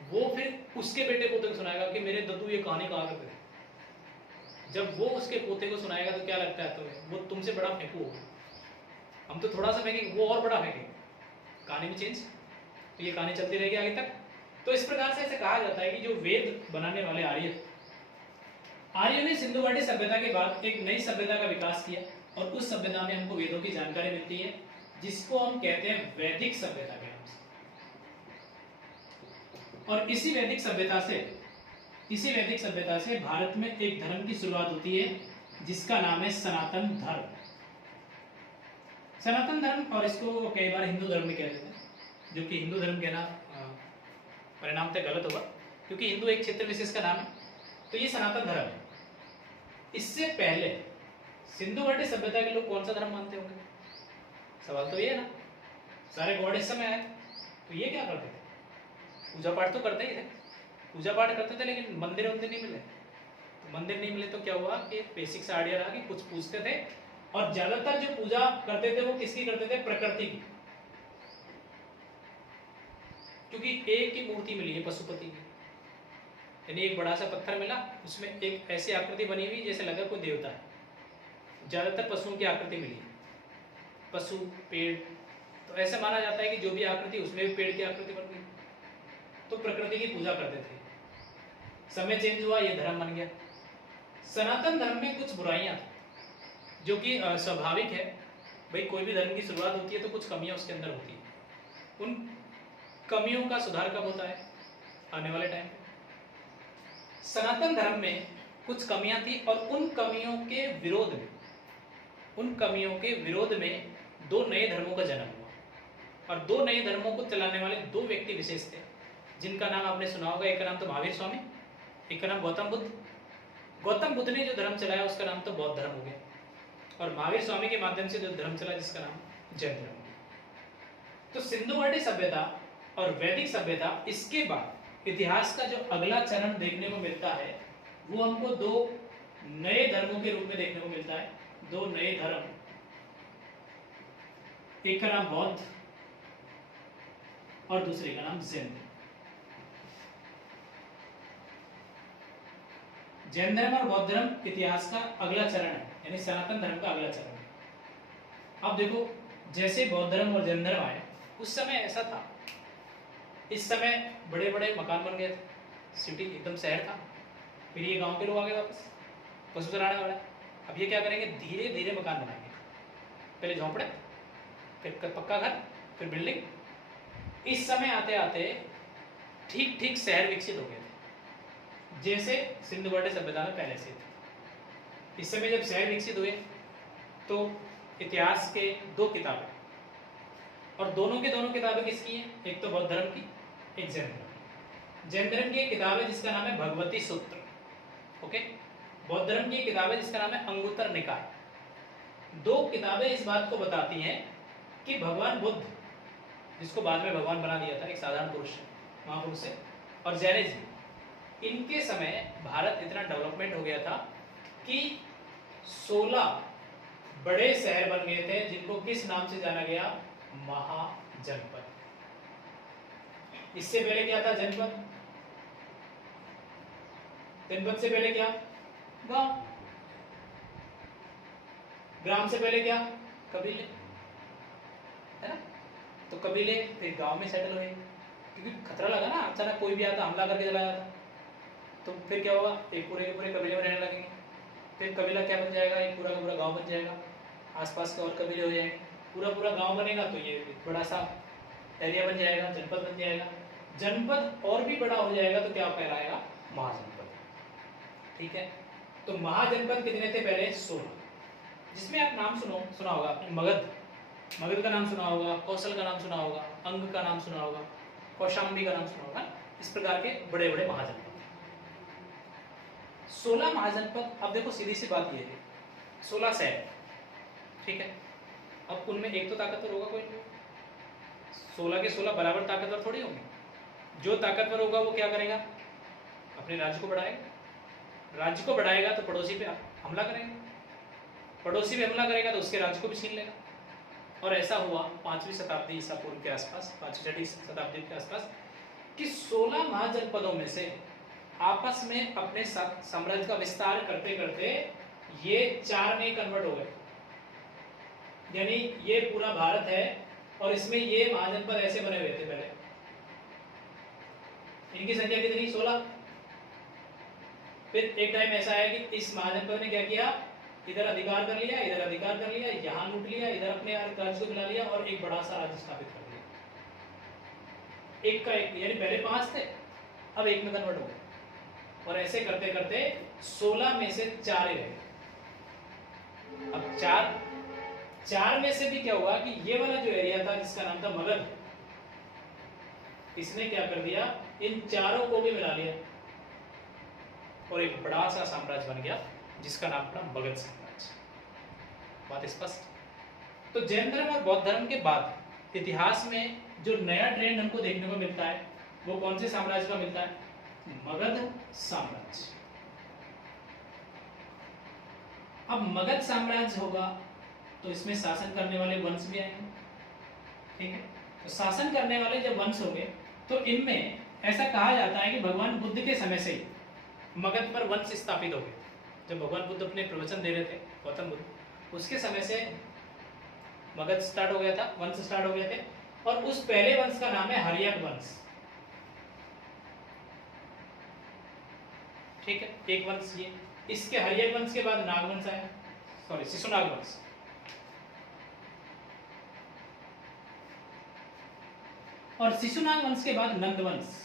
वो फिर उसके बेटे पोते को सुनाएगा कि मेरे दद्दू ये कहानी कहा करते थे। जब वो उसके पोते को सुनाएगा तो क्या लगता है तुम्हें, वो तुमसे बड़ा फेंकू होगा। हम तो थोड़ा सा फेंकेंगे, वो और बड़ा फेंकेंगे। कहानी में चेंज, तो ये कहानी चलती रहेगी आगे तक। तो इस प्रकार से ऐसे कहा जाता है कि जो वेद बनाने वाले आर्यों ने सिंधु घाटी सभ्यता के बाद एक नई सभ्यता का विकास किया, और उस सभ्यता में हमको वेदों की जानकारी मिलती है, जिसको हम कहते हैं वैदिक सभ्यता के नाम से। और इसी वैदिक सभ्यता से भारत में एक धर्म की शुरुआत होती है, जिसका नाम है सनातन धर्म। सनातन धर्म, और इसको कई बार हिंदू धर्म भी कह देते हैं, जो कि हिंदू धर्म कहना परिणाम तक गलत होगा, क्योंकि हिंदू एक क्षेत्र विशेष का नाम है। तो ये सनातन धर्म है। इससे पहले सिंधु घाटी सभ्यता के लोग कौन सा धर्म मानते होंगे? सवाल तो ये है ना, सारे गॉड इस समय आए, तो ये क्या करते थे? पूजा पाठ तो करते ही थे, पूजा पाठ करते थे, लेकिन मंदिर नहीं मिले। तो मंदिर नहीं मिले तो क्या हुआ कि बेसिक सा आइडिया रहा कि कुछ पूछते थे, और ज्यादातर जो पूजा करते थे वो किसकी करते थे? प्रकृति की, क्योंकि एक ही मूर्ति मिली है पशुपति की, यानी एक बड़ा सा पत्थर मिला, उसमें एक ऐसी आकृति बनी हुई जैसे लगा कोई देवता है। ज्यादातर पशुओं की आकृति मिली है, पशु, पेड़, तो ऐसा माना जाता है कि जो भी आकृति उसमें भी पेड़ की आकृति बन गई, तो प्रकृति की पूजा करते थे। समय चेंज हुआ, ये धर्म बन गया। सनातन धर्म में कुछ बुराइयां थी, जो कि स्वाभाविक है, भाई कोई भी धर्म की शुरुआत होती है तो कुछ कमियां उसके अंदर होती है। उन कमियों का सुधार कब होता है? आने वाले टाइम पे। सनातन धर्म में कुछ कमियां थी, और उन कमियों के विरोध में दो नए धर्मों का जन्म हुआ, और दो नए धर्मों को चलाने वाले दो व्यक्ति विशेष थे, जिनका नाम आपने सुना होगा। एक का नाम तो महावीर स्वामी, एक का नाम गौतम बुद्ध। गौतम बुद्ध ने जो धर्म चलाया उसका नाम तो बौद्ध धर्म हो गया, और महावीर स्वामी के माध्यम से जो धर्म चला जिसका नाम जैन धर्म हो गया। तो सिंधु घाटी सभ्यता और वैदिक सभ्यता, इसके बाद इतिहास का जो अगला चरण देखने को मिलता है, वो हमको दो नए धर्मों के रूप में देखने को मिलता है। दो नए धर्म, एक का नाम बौद्ध और दूसरे का नाम जैन धर्म। जैन धर्म और बौद्ध धर्म इतिहास का अगला चरण है, यानी सनातन धर्म का अगला चरण है। अब देखो, जैसे बौद्ध धर्म और जैन धर्म आए, उस समय ऐसा था, इस समय बड़े बड़े मकान बन गए थे, सिटी एकदम शहर था, फिर ये गांव के लोग आ गए वापस, पशु चराने वाले। अब ये क्या करेंगे? धीरे धीरे मकान बनाएंगे, पहले झोंपड़े, फिर पक्का घर, फिर बिल्डिंग। इस समय आते आते ठीक ठीक शहर विकसित हो गए थे, जैसे सिंधु घाटी सभ्यता में पहले से थे। इस समय जब शहर विकसित हुए तो इतिहास के दो किताबें, और दोनों किताबें किसकी हैं? एक तो बौद्ध धर्म की, एक जैन धर्म की। जैन धर्म की एक किताब है जिसका नाम है भगवती सूत्र, ओके। बौद्ध धर्म की एक किताब है जिसका नाम है अंगुत्तर निकाय। दो किताबें इस बात को बताती हैं कि भगवान बुद्ध, जिसको बाद में भगवान बना दिया था, एक साधारण पुरुष महापुरुष है, और जैनिज्म, इनके समय भारत इतना डेवलपमेंट हो गया था कि 16 बड़े शहर बन गए थे, जिनको किस नाम से जाना गया? महाजनपद। इससे पहले क्या था? जनपद। जनपद से पहले क्या? गांव। ग्राम से पहले क्या? कबीले, है ना? तो कबीले फिर गांव में सेटल हुए, क्योंकि खतरा लगा ना, अचानक कोई भी आता हमला करके चला जाता, तो फिर क्या होगा? एक पूरे के पूरे कबीले में रहने लगेंगे, फिर कबीला क्या बन जाएगा? एक पूरा का पूरा गांव बन जाएगा, आसपास के और कबीले हो जाएंगे, पूरा गांव बनेगा, तो ये बड़ा सा एरिया बन जाएगा, जनपद बन जाएगा। जनपद और भी बड़ा हो जाएगा तो क्या कहलाएगा? महाजनपद। ठीक है, तो महाजनपद कितने थे पहले? 16, जिसमें आप नाम सुना होगा आपने, मगध का नाम सुना होगा, कौशल का नाम सुना होगा, अंग का नाम सुना होगा, कौशाम्बी का नाम सुना होगा। इस प्रकार के बड़े बड़े महाजनपद, 16 महाजनपद। अब देखो, सीधी सी बात ये है, 16 शहर, ठीक है, अब उनमें एक तो ताकतवर होगा कोई नहीं, 16 के 16 बराबर ताकतवर थोड़ी होंगे। जो ताकतवर होगा वो क्या करेगा? अपने राज्य को बढ़ाएगा, राज्य को बढ़ाएगा तो पड़ोसी पे हमला करेगा, पड़ोसी पे हमला करेगा तो उसके राज्य को भी छीन लेगा। और ऐसा हुआ 5वीं शताब्दी ईसा पूर्व के आसपास, 5वीं शताब्दी के आसपास, कि 16 महाजनपदों में से आपस में अपने साम्राज्य का विस्तार करते करते ये 4 में कन्वर्ट हो गए। यानी ये पूरा भारत है, और इसमें ये महाजनपद ऐसे बने हुए थे पहले। इनकी संख्या कितनी? 16। फिर एक टाइम ऐसा आया कि इस महाजनपद ने क्या किया, इधर अधिकार कर लिया, इधर अधिकार कर लिया, यहाँ लूट लिया, इधर अपने राज्य को मिला लिया और एक बड़ा सा राज्य स्थापित कर लिया। एक का एक, यानी पहले 5 थे, अब एक में कन्वर्ट हो गए। और ऐसे करते करते 16 में से 4 ही रह गए। अब 4 में से भी क्या हुआ कि ये वाला जो एरिया था जिसका नाम था मगध, इसने क्या कर दिया, इन चारों को भी मिला लिया और एक बड़ा सा साम्राज्य बन गया जिसका नाम था मगध साम्राज्य। बात स्पष्ट? तो जैन धर्म और बौद्ध धर्म के बाद इतिहास में जो नया ट्रेंड हमको देखने को मिलता है वो कौन से साम्राज्य का मिलता है? मगध साम्राज्य। अब मगध साम्राज्य होगा तो इसमें शासन करने वाले वंश भी आएंगे, ठीक है। तो शासन करने वाले जब वंश होंगे तो इनमें ऐसा कहा जाता है कि भगवान बुद्ध के समय से ही मगध पर वंश स्थापित हो गए। जब भगवान बुद्ध अपने प्रवचन दे रहे थे, गौतम बुद्ध, उसके समय से मगध स्टार्ट हो गया था, वंश स्टार्ट हो गए थे। और उस पहले वंश का नाम है हर्यक वंश, ठीक है। एक वंश ये, इसके हर्यक वंश के बाद नागवंश आया, सॉरी शिशुनाग वंश। और शिशुनाग वंश के बाद नंद वंश।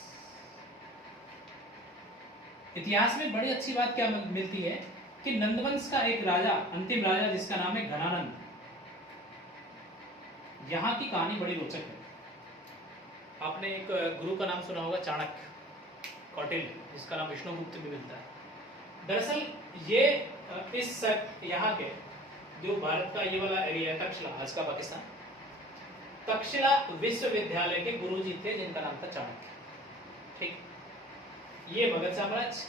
इतिहास में बड़ी अच्छी बात क्या मिलती है कि नंदवंश का एक राजा, अंतिम राजा जिसका नाम है घनानंद, यहाँ की कहानी बड़ी रोचक है। आपने एक गुरु का नाम सुना होगा, चाणक्य, कौटिल्य, जिसका नाम विष्णुगुप्त भी मिलता है। दरअसल ये इस यहाँ के जो भारत का ये वाला एरिया है, तक्षशिला, आज का पाकिस्तान, तक्षशिला विश्वविद्यालय के गुरुजी थे जिनका नाम था चाणक्य, ठीक। ये मगध साम्राज्य,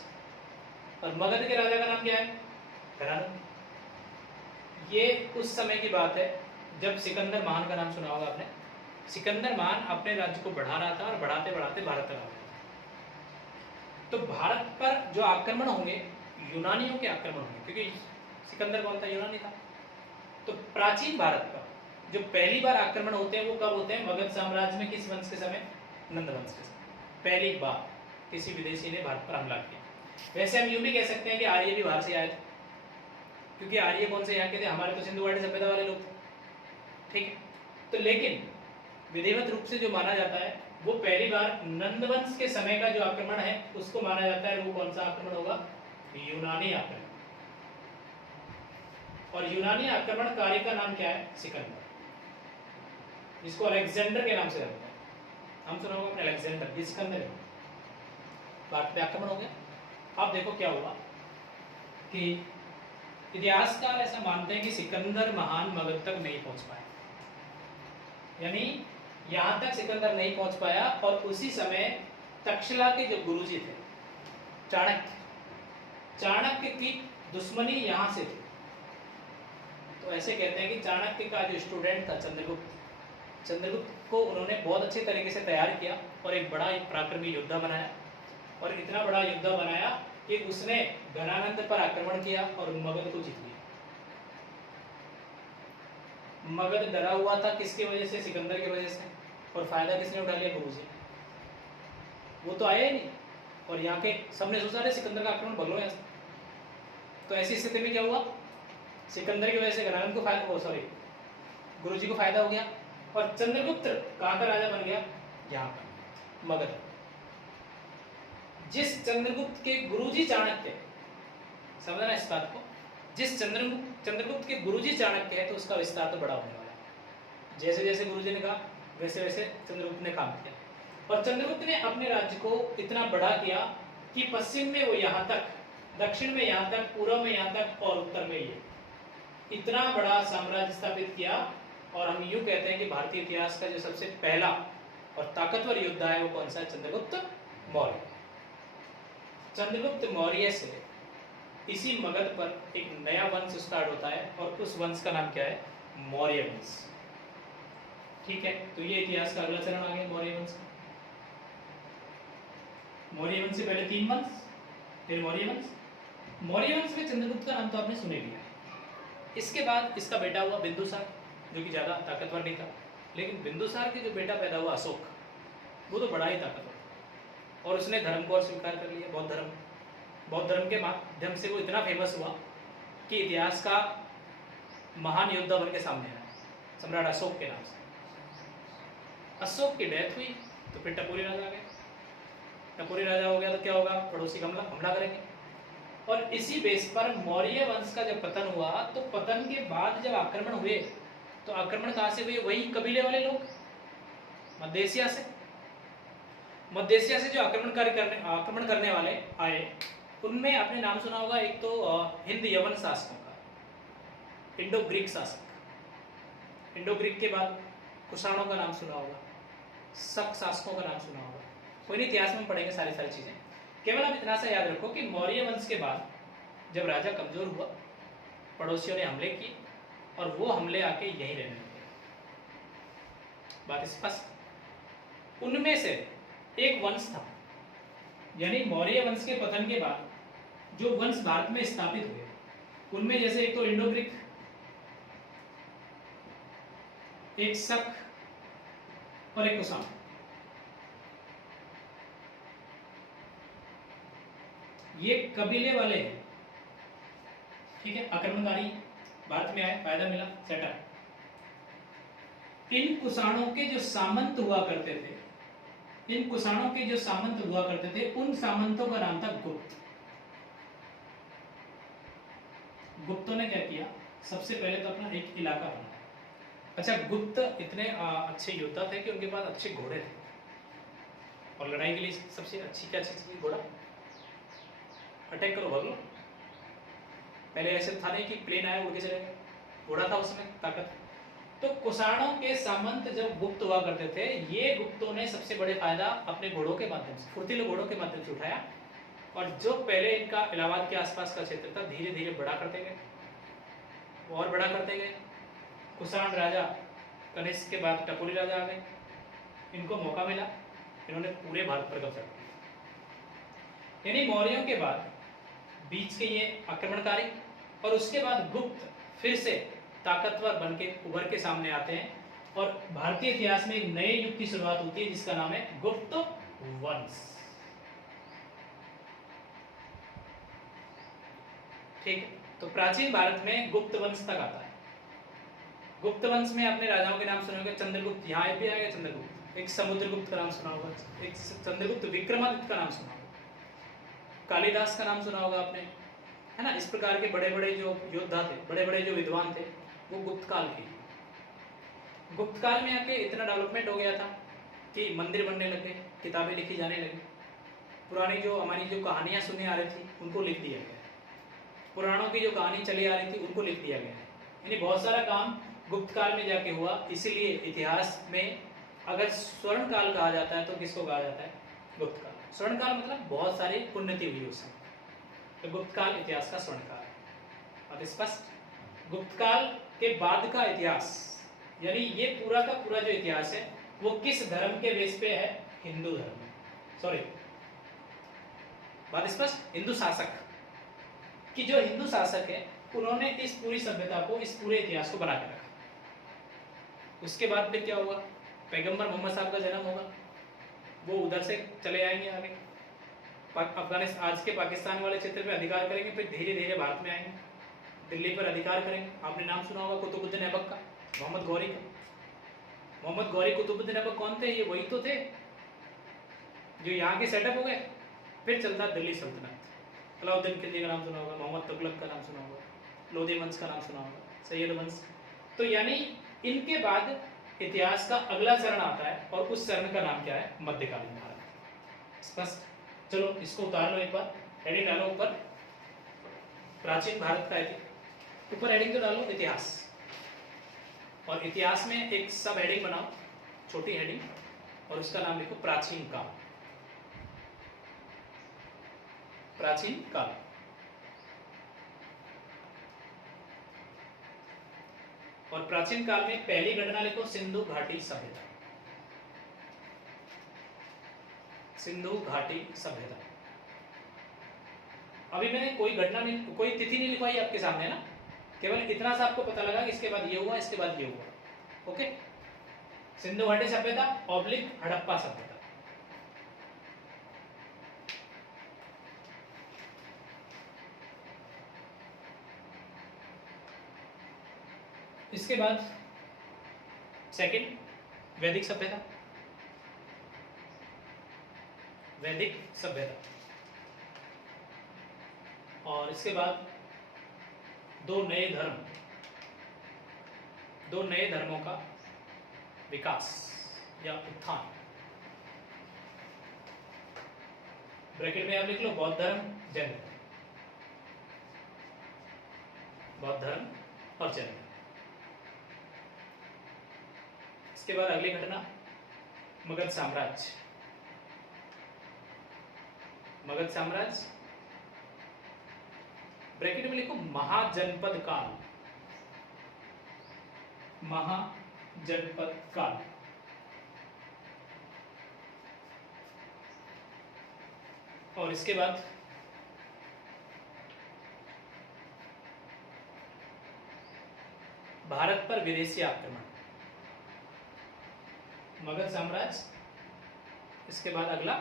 और मगध के राजा का नाम क्या है? घनानंद। ये उस समय की बात है जब सिकंदर महान का नाम सुना होगा आपने। सिकंदर महान अपने राज्य को बढ़ा रहा था और बढ़ाते बढ़ाते भारत तक आ गया। तो भारत पर जो आक्रमण होंगे यूनानियों के आक्रमण होंगे, क्योंकि सिकंदर कौन था? यूनानी था। तो प्राचीन भारत पर जो पहली बार आक्रमण होते हैं वो कब होते हैं? मगध साम्राज्य में। किस वंश के समय? नंद वंश के समय पहली बार किसी विदेशी ने भारत पर हमला किया। वैसे हम यूं भी कह सकते हैं कि आर्य भी बाहर से आए थे, क्योंकि आर्य कौन से यहाँ के थे? हमारे तो सिंधु घाटी सभ्यता वाले लोग थे, ठीक है। तो लेकिन विधिवत रूप से जो माना जाता है वो पहली बार नंदवंश के समय का जो आक्रमण है उसको माना जाता है। वो कौन सा आक्रमण होगा? यूनानी आक्रमण। और यूनानी आक्रमणकारी का नाम क्या है? सिकंदर, जिसको अलेक्जेंडर के नाम से जानते हैं। हम सुना होगा अपने अलेक्जेंडर, ये सिकंदर। भारत पे आक्रमण हो गया। अब देखो क्या हुआ कि इतिहासकार ऐसा मानते हैं कि सिकंदर महान मगध तक नहीं पहुंच पाया, यानी यहां तक सिकंदर नहीं पहुंच पाया। और उसी समय तक्षशिला के जो गुरुजी थे चाणक्य, चाणक्य की दुश्मनी यहां से थी। तो ऐसे कहते हैं कि चाणक्य का जो स्टूडेंट था चंद्रगुप्त, चंद्रगुप्त को उन्होंने बहुत अच्छे तरीके से तैयार किया और एक बड़ा पराक्रमी योद्धा बनाया। और इतना बड़ा योद्धा बनाया कि उसने घनानंद पर आक्रमण किया और मगध को जीत लिया। मगध डरा हुआ था किसकी वजह से? सिकंदर की वजह से। और फायदा किसने उठा लिया? गुरुजी। वो तो आया ही नहीं, और यहाँ के सबने सोचा रहे सिकंदर का आक्रमण भगलो यहाँ से। तो ऐसी स्थिति में क्या हुआ? सिकंदर की वजह से घनानंद को फायदा, सॉरी गुरुजी को फायदा हो गया। और चंद्रगुप्त कहाँ का राजा बन गया? यहाँ पर मगध। जिस चंद्रगुप्त के गुरुजी चाणक्य, समझना इस बात को, जिस चंद्रगुप्त के गुरुजी चाणक्य है तो उसका विस्तार तो बड़ा होने वाला है। जैसे जैसे गुरुजी ने कहा वैसे वैसे चंद्रगुप्त ने काम किया। और चंद्रगुप्त ने अपने राज्य को इतना बड़ा किया कि पश्चिम में वो यहाँ तक, दक्षिण में यहाँ तक, पूर्व में यहाँ तक और उत्तर में ये इतना बड़ा साम्राज्य स्थापित किया। और हम यूँ कहते हैं कि भारतीय इतिहास का जो सबसे पहला और ताकतवर योद्धा है वो कौन सा है? चंद्रगुप्त मौर्य। चंद्रगुप्त मौर्य से इसी मगध पर एक नया वंश स्टार्ट होता है और उस वंश का नाम क्या है? मौर्य वंश, ठीक है। तो ये इतिहास का अगला चरण आ गया मौर्य वंश। मौर्य वंश से पहले 3 वंश, फिर मौर्य वंश। मौर्य वंश में चंद्रगुप्त का नाम तो आपने सुने लिया। इसके बाद इसका बेटा हुआ बिंदुसार, जो कि ज्यादा ताकतवर नहीं था। लेकिन बिंदुसार के जो बेटा पैदा हुआ अशोक, वो तो बड़ा ही ताकतवर था और उसने धर्म को और स्वीकार कर लिया, बौद्ध धर्म के माध्यम से वो इतना फेमस हुआ कि इतिहास का महान योद्धा बन के सामने आया, सम्राट अशोक के नाम से। अशोक की डेथ हुई तो फिर टपोरी राजा आ गए। टपोरी राजा हो गया तो क्या होगा, पड़ोसी हमला करेंगे। और इसी बेस पर मौर्य वंश का जब पतन हुआ तो पतन के बाद जब आक्रमण हुए तो आक्रमण कहां से हुए, वही कबीले वाले लोग मध्य एशिया से जो आक्रमण करने वाले आए, उनमें आपने नाम सुना होगा एक तो हिंद यवन शासकों का, इंडो ग्रीक शासक। इंडो ग्रीक के बाद कुषाणों का नाम सुना होगा, शक शासकों का नाम सुना होगा, कोई नहीं इतिहास में पढ़ेंगे सारी चीजें। केवल आप इतना सा याद रखो कि मौर्य वंश के बाद जब राजा कमजोर हुआ, पड़ोसियों ने हमले किए और वो हमले आके यहीं रहने लगे। बात स्पष्ट। उनमें से एक वंश था, यानी मौर्य वंश के पतन के बाद जो वंश भारत में स्थापित हुए, उनमें जैसे एक तो इंडो ग्रीक, एक शक और एक कुषाण। ये कबीले वाले हैं, ठीक है, आक्रमणकारी भारत में आए, फायदा मिला, सेटअप। इन कुषाणों के जो सामंत हुआ करते थे, उन सामंतों का नाम था गुप्त। गुप्तों ने क्या किया, सबसे पहले तो अपना एक इलाका बनाया। अच्छा, गुप्त इतने अच्छे योद्धा थे कि उनके पास अच्छे घोड़े थे और लड़ाई के लिए सबसे अच्छी क्या चीज थी, घोड़ा। अटैक करो, भाग लो। पहले ऐसे था नहीं कि प्लेन आया उड़ के चले गए, घोड़ा था उसमें ताकत। तो कुषाणों के सामंत जब गुप्त हुआ करते थे, ये गुप्तों ने सबसे बड़े फायदा अपने घोड़ों के माध्यम से, फुर्तीले घोड़ों के माध्यम से उठाया। और जो पहले इनका इलाहाबाद के आसपास का क्षेत्र था, धीरे धीरे बड़ा करते गए और बड़ा करते गए। कुषाण राजा कनिष्क के बाद टपोरी राजा आ गए, इनको मौका मिला, इन्होंने पूरे भारत पर कब्जा किया। यानी मौर्यों के बाद बीच के ये आक्रमणकारी और उसके बाद गुप्त फिर से ताकतवर बन के उभर के सामने आते हैं और भारतीय इतिहास में एक नए युग की शुरुआत होती है जिसका नाम है गुप्त वंश। ठीक है, तो प्राचीन भारत में गुप्त वंश तक आता है। गुप्त वंश में अपने राजाओं के नाम सुने होंगे, चंद्रगुप्त, यहाँ भी आएगा चंद्रगुप्त, एक समुद्रगुप्त का नाम सुना होगा, एक चंद्रगुप्त विक्रमादित्य का नाम सुना होगा, कालिदास का नाम सुना होगा आपने, है ना। इस प्रकार के बड़े बड़े जो योद्धा थे, बड़े बड़े जो विद्वान थे, वो गुप्त काल के। गुप्त काल में आके इतना डेवलपमेंट हो गया था कि मंदिर बनने लगे, किताबें लिखी जाने लगी, पुरानी जो हमारी जो कहानियां सुनने आ रही थी उनको लिख दिया गया, पुराणों की जो कहानी चली आ रही थी उनको लिख दिया गया। यानी बहुत सारा काम गुप्त काल में जाके हुआ। इसीलिए इतिहास में अगर स्वर्ण काल कहा जाता है तो किसको कहा जाता है, गुप्त काल। स्वर्ण काल मतलब बहुत सारी उन्नति हुई उसमें, तो गुप्त काल इतिहास का स्वर्ण काल है। अब स्पष्ट। गुप्त काल के बाद का इतिहास, यानी ये पूरा का पूरा जो इतिहास है वो किस धर्म के बेस पे है, हिंदू धर्म, सॉरी बात स्पष्ट। हिंदू शासक कि जो हिंदू शासक है उन्होंने इस पूरी सभ्यता को, इस पूरे इतिहास को बना के रखा। उसके बाद फिर क्या होगा, पैगंबर मोहम्मद साहब का जन्म होगा, वो उधर से चले आएंगे आगे, अफगानिस्तान आज के पाकिस्तान वाले क्षेत्र पे अधिकार करेंगे, फिर धीरे धीरे भारत में आएंगे, दिल्ली पर अधिकार करेंगे। आपने नाम सुना होगा कुतुबुद्दीन ऐबक का, मोहम्मद गौरी का। मोहम्मद गौरी कुतुबुद्दीन ऐबक कौन थे, ये वही तो थे जो यहाँ के सेटअप हो गए। फिर चलता दिल्ली सल्तनत, अलाउद्दीन खिलजी का नाम सुना होगा, मोहम्मद तुगलक का नाम सुना होगा, लोधी वंश का नाम सुना होगा, सैयद वंश। तो यानी इनके बाद इतिहास का अगला चरण आता है और उस चरण का नाम क्या है, मध्यकालीन भारत। स्पष्ट। चलो इसको उतार लो, एक बार हेडिंग डालो ऊपर, प्राचीन भारत का ऊपर हेडिंग तो डालो इतिहास, और इतिहास में एक सब हेडिंग बनाओ, छोटी हेडिंग, और उसका नाम लिखो प्राचीन काल। प्राचीन काल। और प्राचीन काल में पहली घटना लिखो सिंधु घाटी सभ्यता। सिंधु घाटी सभ्यता। अभी मैंने कोई घटना नहीं, कोई तिथि नहीं लिखवाई आपके सामने ना, केवल इतना सा आपको पता लगा कि इसके बाद ये हुआ, इसके बाद ये हुआ। ओके, सिंधु घाटी सभ्यता ऑब्लिक हड़प्पा सभ्यता। इसके बाद सेकंड वैदिक सभ्यता। वैदिक सभ्यता। और इसके बाद दो नए धर्मों का विकास या उत्थान। ब्रैकेट में आप लिख लो बौद्ध धर्म, जैन धर्म। बौद्ध धर्म और जैन धर्म। इसके बाद अगली घटना मगध साम्राज्य। मगध साम्राज्य ब्रैकेट में लिखो महाजनपद काल। महाजनपद काल। और इसके बाद भारत पर विदेशी आक्रमण। मगध साम्राज्य, इसके बाद अगला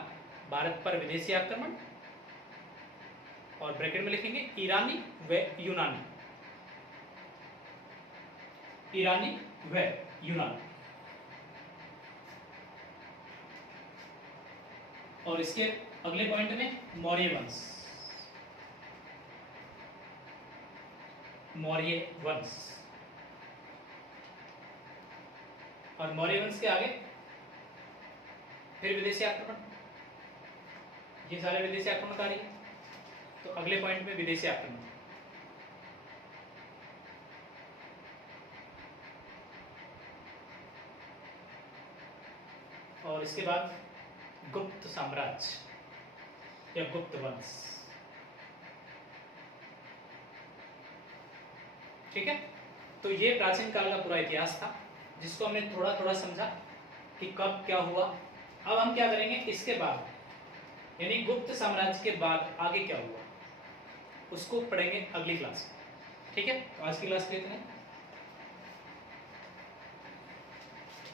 भारत पर विदेशी आक्रमण, और ब्रैकेट में लिखेंगे ईरानी व यूनानी। ईरानी व यूनानी। और इसके अगले पॉइंट में मौर्य वंश। मौर्य वंश। और मौर्य वंश के आगे फिर विदेशी आक्रमण। ये सारे विदेशी आक्रमणकारी, तो अगले पॉइंट में विदेशी आक्रमण। और इसके बाद गुप्त साम्राज्य या गुप्त वंश। ठीक है, तो ये प्राचीन काल का पूरा इतिहास था जिसको हमने थोड़ा थोड़ा समझा कि कब क्या हुआ। अब हम क्या करेंगे इसके बाद, यानी गुप्त साम्राज्य के बाद आगे क्या हुआ उसको पढ़ेंगे अगली क्लास में। ठीक है, तो आज की क्लास के लिए इतना।